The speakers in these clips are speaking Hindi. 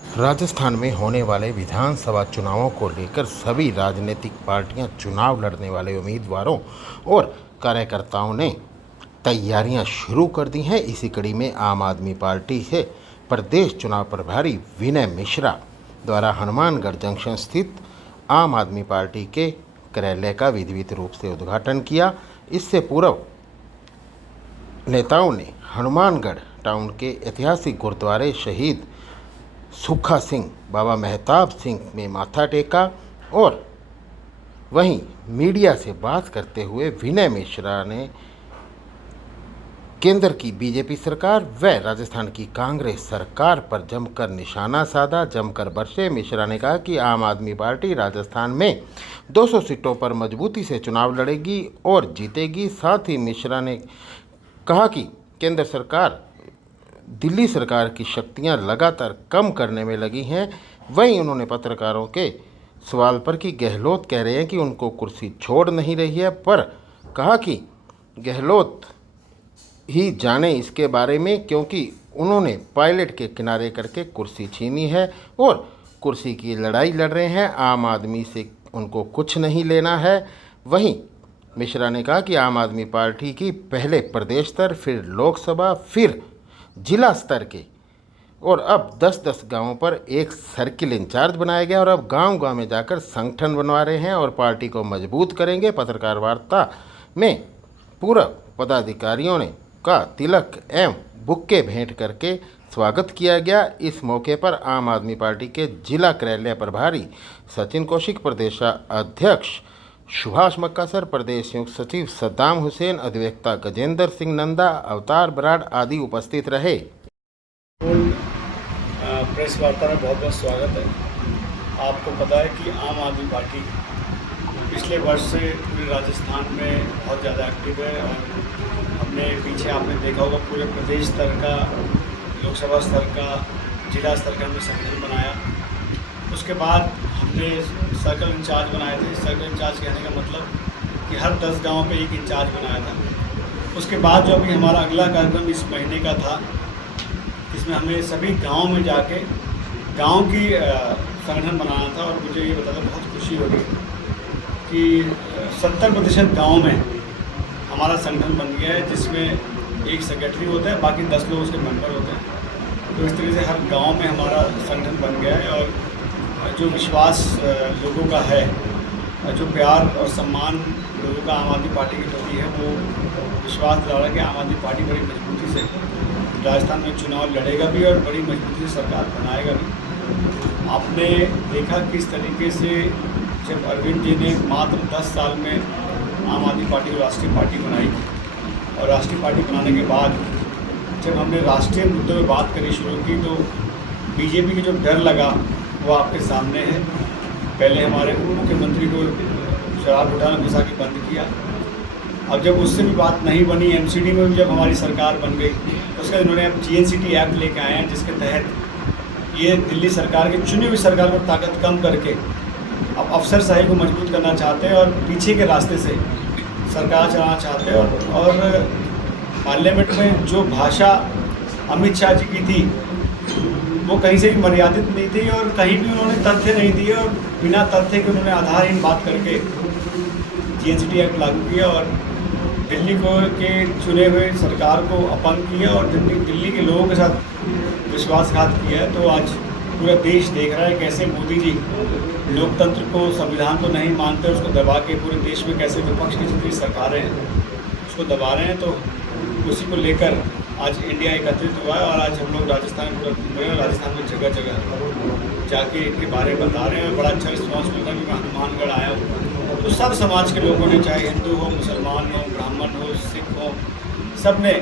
राजस्थान में होने वाले विधानसभा चुनावों को लेकर सभी राजनीतिक पार्टियां चुनाव लड़ने वाले उम्मीदवारों और कार्यकर्ताओं ने तैयारियां शुरू कर दी हैं। इसी कड़ी में आम आदमी पार्टी से प्रदेश चुनाव प्रभारी विनय मिश्रा द्वारा हनुमानगढ़ जंक्शन स्थित आम आदमी पार्टी के कार्यालय का विधिवत रूप से उद्घाटन किया। इससे पूर्व नेताओं ने हनुमानगढ़ टाउन के ऐतिहासिक गुरुद्वारे शहीद सुखा सिंह बाबा मेहताब सिंह में माथा टेका और वहीं मीडिया से बात करते हुए विनय मिश्रा ने केंद्र की बीजेपी सरकार व राजस्थान की कांग्रेस सरकार पर जमकर निशाना साधा, जमकर बरसे। मिश्रा ने कहा कि आम आदमी पार्टी राजस्थान में 200 सीटों पर मजबूती से चुनाव लड़ेगी और जीतेगी। साथ ही मिश्रा ने कहा कि केंद्र सरकार दिल्ली सरकार की शक्तियां लगातार कम करने में लगी हैं। वहीं उन्होंने पत्रकारों के सवाल पर कि गहलोत कह रहे हैं कि उनको कुर्सी छोड़ नहीं रही है, पर कहा कि गहलोत ही जाने इसके बारे में, क्योंकि उन्होंने पायलट के किनारे करके कुर्सी छीनी है और कुर्सी की लड़ाई लड़ रहे हैं। आम आदमी से उनको कुछ नहीं लेना है। वहीं मिश्रा ने कहा कि आम आदमी पार्टी की पहले प्रदेश स्तर, फिर लोकसभा, फिर जिला स्तर के और अब 10-10 गांवों पर एक सर्किल इंचार्ज बनाया गया और अब गांव-गांव में जाकर संगठन बनवा रहे हैं और पार्टी को मजबूत करेंगे। पत्रकार वार्ता में पूर्व पदाधिकारियों ने का तिलक एवं बुक्के भेंट करके स्वागत किया गया। इस मौके पर आम आदमी पार्टी के जिला कार्यालय प्रभारी सचिन कौशिक, प्रदेश अध्यक्ष सुभाष मक्कासर, प्रदेश संयुक्त सचिव सद्दाम हुसैन, अधिवक्ता गजेंद्र सिंह नंदा, अवतार बराड़ आदि उपस्थित रहे। प्रेस वार्ता में बहुत बहुत स्वागत है। आपको पता है कि आम आदमी पार्टी पिछले वर्ष से पूरे राजस्थान में बहुत ज़्यादा एक्टिव है और हमने पीछे आपने देखा होगा पूरे प्रदेश स्तर का, लोकसभा स्तर का, जिला स्तर का हमने संगठन बनाया। उसके बाद हमने सर्कल इंचार्ज बनाए थे। सर्कल इंचार्ज कहने का मतलब कि हर 10 गाँव पे एक इंचार्ज बनाया था। उसके बाद जो अभी हमारा अगला कार्यक्रम इस महीने का था, इसमें हमें सभी गाँव में जाके गाँव की संगठन बनाना था और मुझे ये बताकर बहुत खुशी हो रही कि 70% गाँव में हमारा संगठन बन गया है, जिसमें एक सेक्रेटरी होता है, बाकी 10 लोग उसके मेंबर होते हैं। तो इस तरीके से हर गांव में हमारा संगठन बन गया है और जो विश्वास लोगों का है, जो प्यार और सम्मान लोगों का आम आदमी पार्टी के प्रति है, वो विश्वास दिला रहा है कि आम आदमी पार्टी बड़ी मजबूती से राजस्थान में चुनाव लड़ेगा भी और बड़ी मजबूती से सरकार बनाएगा भी। आपने देखा किस तरीके से जब अरविंद जी ने मात्र 10 साल में आम आदमी पार्टी को राष्ट्रीय पार्टी बनाई और राष्ट्रीय पार्टी बनाने के बाद जब हमने राष्ट्रीय मुद्दों पर बात करनी शुरू की तो बीजेपी की जो डर लगा वो आपके सामने है। पहले हमारे उप मुख्यमंत्री को शराब घोटाला में घुसा के बंद किया। अब जब उससे भी बात नहीं बनी, एमसीडी में भी जब हमारी सरकार बन गई तो उसका इन्होंने अब जीएनसीटी एक्ट लेके आए हैं, जिसके तहत ये दिल्ली सरकार के चुनी हुई सरकार को ताकत कम करके अब अफसरशाही को मजबूत करना चाहते हैं और पीछे के रास्ते से सरकार चलाना चाहते हैं। और पार्लियामेंट में जो भाषा अमित शाह जी की थी वो कहीं से भी मर्यादित नहीं थी और कहीं भी उन्होंने तथ्य नहीं दिए और बिना तथ्य के उन्होंने आधारहीन बात करके जीएनसीटी एक्ट लागू किया और दिल्ली को के चुने हुए सरकार को अपंग किया और दिल्ली के लोगों के साथ विश्वासघात किया है। तो आज पूरा देश देख रहा है कैसे मोदी जी लोकतंत्र को, संविधान को नहीं मानते, उसको दबा के पूरे देश में कैसे विपक्ष की जितनी सरकारें हैं उसको दबा रहे हैं। तो उसी को लेकर आज इंडिया एकत्रित हुआ है और आज हम लोग राजस्थान पूरा घूम रहे हैं। राजस्थान में जगह जगह जाके इनके बारे में बता रहे हैं। बड़ा अच्छा रिस्पॉन्स मिल रहा है कि मैं हनुमानगढ़ आया हूँ तो सब समाज के लोगों ने, चाहे हिंदू हो, मुसलमान हो, ब्राह्मण हो, सिख हो, सब ने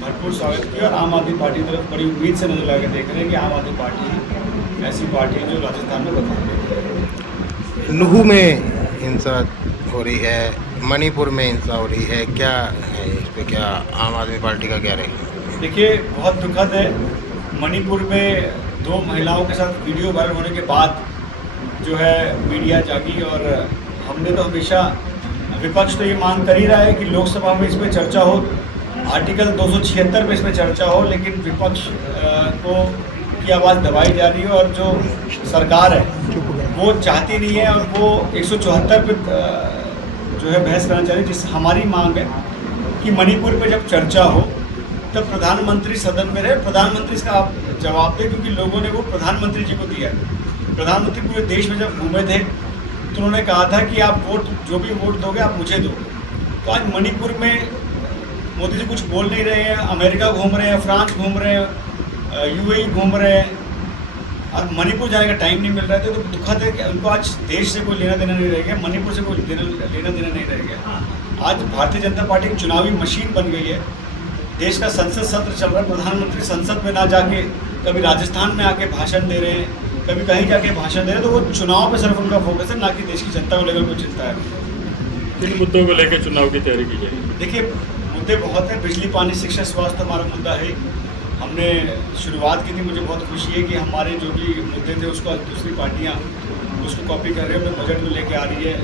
भरपूर स्वागत किया और आम आदमी पार्टी की तरफ बड़ी उम्मीद से नजर लगा के देख रहे हैं कि आम आदमी पार्टी ऐसी पार्टी है जो राजस्थान में बदलाव। नुहू में हिंसा हो रही है, मणिपुर में हिंसा हो रही है, क्या है इस पर, क्या आम आदमी पार्टी का क्या रहेगा? देखिए, बहुत दुखद है। मणिपुर में 2 महिलाओं के साथ वीडियो वायरल होने के बाद जो है मीडिया जागी और हमने तो हमेशा, विपक्ष तो ये मांग कर ही रहा है कि लोकसभा में इस पर चर्चा हो, आर्टिकल 276 में इसमें चर्चा हो, लेकिन विपक्ष को उनकी आवाज़ दबाई जा रही है और जो सरकार है वो चाहती नहीं है, और वो 174 पे जो है बहस करना चाह रही है। जिस हमारी मांग है कि मणिपुर पे जब चर्चा हो तब प्रधानमंत्री सदन में रहे, प्रधानमंत्री इसका आप जवाब दें, क्योंकि लोगों ने वो प्रधानमंत्री जी को दिया है। प्रधानमंत्री पूरे देश में जब घूमे थे तो उन्होंने कहा था कि आप वोट, जो भी वोट दोगे आप मुझे दो। तो आज मणिपुर में मोदी जी कुछ बोल नहीं रहे हैं, अमेरिका घूम रहे हैं, फ्रांस घूम रहे हैं, यूएई घूम रहे हैं, और मणिपुर जाने का टाइम नहीं मिल रहा था। तो दुखद है कि उनको आज देश से कोई लेना देना नहीं रह गया, मणिपुर से कोई लेना देना नहीं रह गया। आज भारतीय जनता पार्टी एक चुनावी मशीन बन गई है। देश का संसद सत्र चल रहा है, प्रधानमंत्री संसद में ना जाके कभी राजस्थान में आके भाषण दे रहे हैं, कभी कहीं जाके भाषण दे रहे हैं। तो वो चुनाव पे सिर्फ उनका फोकस है, ना कि देश की जनता को लेकर कोई चिंता है। किन मुद्दों को लेकर चुनाव की तैयारी की जाएगी? देखिए, मुद्दे बहुत हैं। बिजली, पानी, शिक्षा, स्वास्थ्य हमारा मुद्दा है। हमने शुरुआत की थी, मुझे बहुत खुशी है कि हमारे जो भी मुद्दे थे उसको दूसरी पार्टियां उसको कॉपी कर रही है, अपने बजट में लेके आ रही है।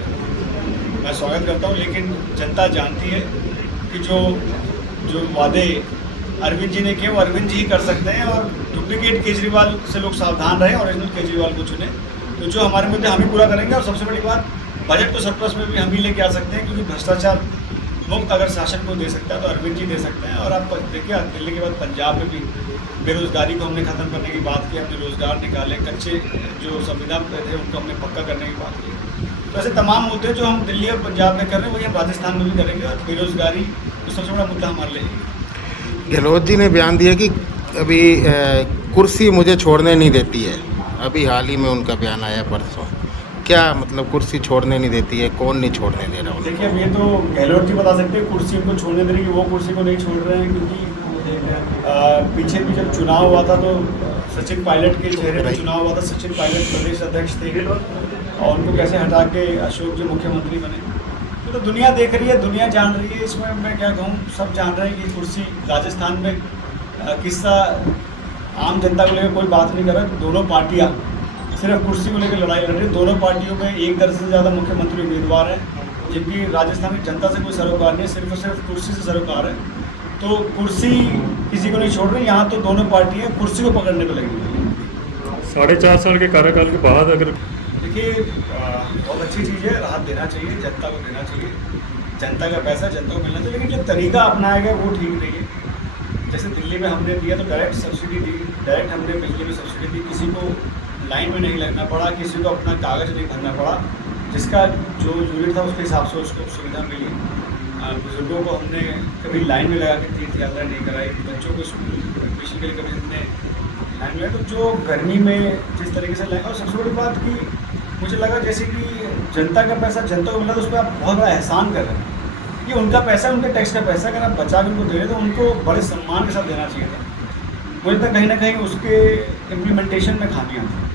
मैं स्वागत करता हूं, लेकिन जनता जानती है कि जो वादे अरविंद जी ने किए वो अरविंद जी ही कर सकते हैं, और डुप्लीकेट केजरीवाल से लोग सावधान रहें, ओरिजिनल केजरीवाल को चुने। तो जो हमारे मुद्दे हम ही पूरा करेंगे, और सबसे बड़ी बात, बजट तो सरप्लस में भी हम ही लेके आ सकते हैं, क्योंकि भ्रष्टाचार मुक्त अगर शासन को दे सकता है तो अरविंद जी दे सकते हैं। और आप देखिए, दिल्ली के बाद पंजाब में भी बेरोज़गारी को हमने ख़त्म करने की बात की, हमने रोज़गार निकाले, कच्चे जो संविदा पे थे उनको हमने पक्का करने की बात की। तो ऐसे तमाम मुद्दे जो हम दिल्ली और पंजाब में कर रहे हैं वही हम राजस्थान में भी करेंगे, और बेरोज़गारी तो सबसे बड़ा मुद्दा हमारे लिए है। गहलोत जी ने बयान दिया कि अभी कुर्सी मुझे छोड़ने नहीं देती है। अभी हाल ही में उनका बयान आया परसों। क्या मतलब कुर्सी छोड़ने नहीं देती है? कौन नहीं छोड़ने दे रहा उन्हें? देखिए, अब ये तो गहलोत जी बता सकते हैं कुर्सी उनको छोड़ने दे रही है, वो कुर्सी को नहीं छोड़ रहे हैं। क्योंकि पीछे भी जब चुनाव हुआ था तो सचिन पायलट के चेहरे पर चुनाव हुआ था। सचिन पायलट प्रदेश अध्यक्ष थे, और उनको कैसे हटा के अशोक जी मुख्यमंत्री बने। तो दुनिया देख रही है, दुनिया जान रही है। इसमें मैं क्या कहूँ, सब जान रहे हैं कि कुर्सी राजस्थान में किस्सा आम जनता को लेकर कोई बात नहीं कर रहा। दोनों पार्टियाँ सिर्फ कुर्सी को लेकर लड़ाई लड़ रही है। दोनों पार्टियों में एक दर्जन से ज़्यादा मुख्यमंत्री उम्मीदवार हैं, जबकि राजस्थान की जनता से कोई सरोकार नहीं है, सिर्फ और सिर्फ कुर्सी से सरोकार है। तो कुर्सी किसी को नहीं छोड़ रही। यहाँ तो दोनों पार्टियाँ कुर्सी को पकड़ने पर लगी हुई हैं। 4.5 साल के कार्यकाल के बाद अगर देखिए, बहुत अच्छी चीज़ है, राहत देना चाहिए, जनता को देना चाहिए। जनता का पैसा जनता को मिलना चाहिए, लेकिन जो तरीका अपनाया गया वो ठीक नहीं है। जैसे दिल्ली में हमने दिया तो डायरेक्ट सब्सिडी दी, डायरेक्ट हमने बिजली में सब्सिडी दी, किसी को लाइन में नहीं लगना पड़ा, किसी को अपना कागज़ नहीं भरना पड़ा, जिसका जो यूनिट था उसके हिसाब से उसको सुविधा मिली। बुजुर्गों को हमने कभी लाइन में लगा के तीर्थ यात्रा नहीं कराई, बच्चों को स्कूल एडमिशन के लिए कभी हमने लाइन में। तो जो गर्मी में जिस तरीके से लाइन, और सबसे बड़ी बात कि मुझे लगा जैसे कि जनता का पैसा जनता को मिला तो उस पर आप बहुत बड़ा एहसान कर रहे हैं। कि उनका पैसा, उनके टैक्स का पैसा अगर आप बचा के उनको दे रहे तो उनको बड़े सम्मान के साथ देना चाहिए था। मुझे तो कहीं ना कहीं उसके इम्प्लीमेंटेशन में खामियां थी।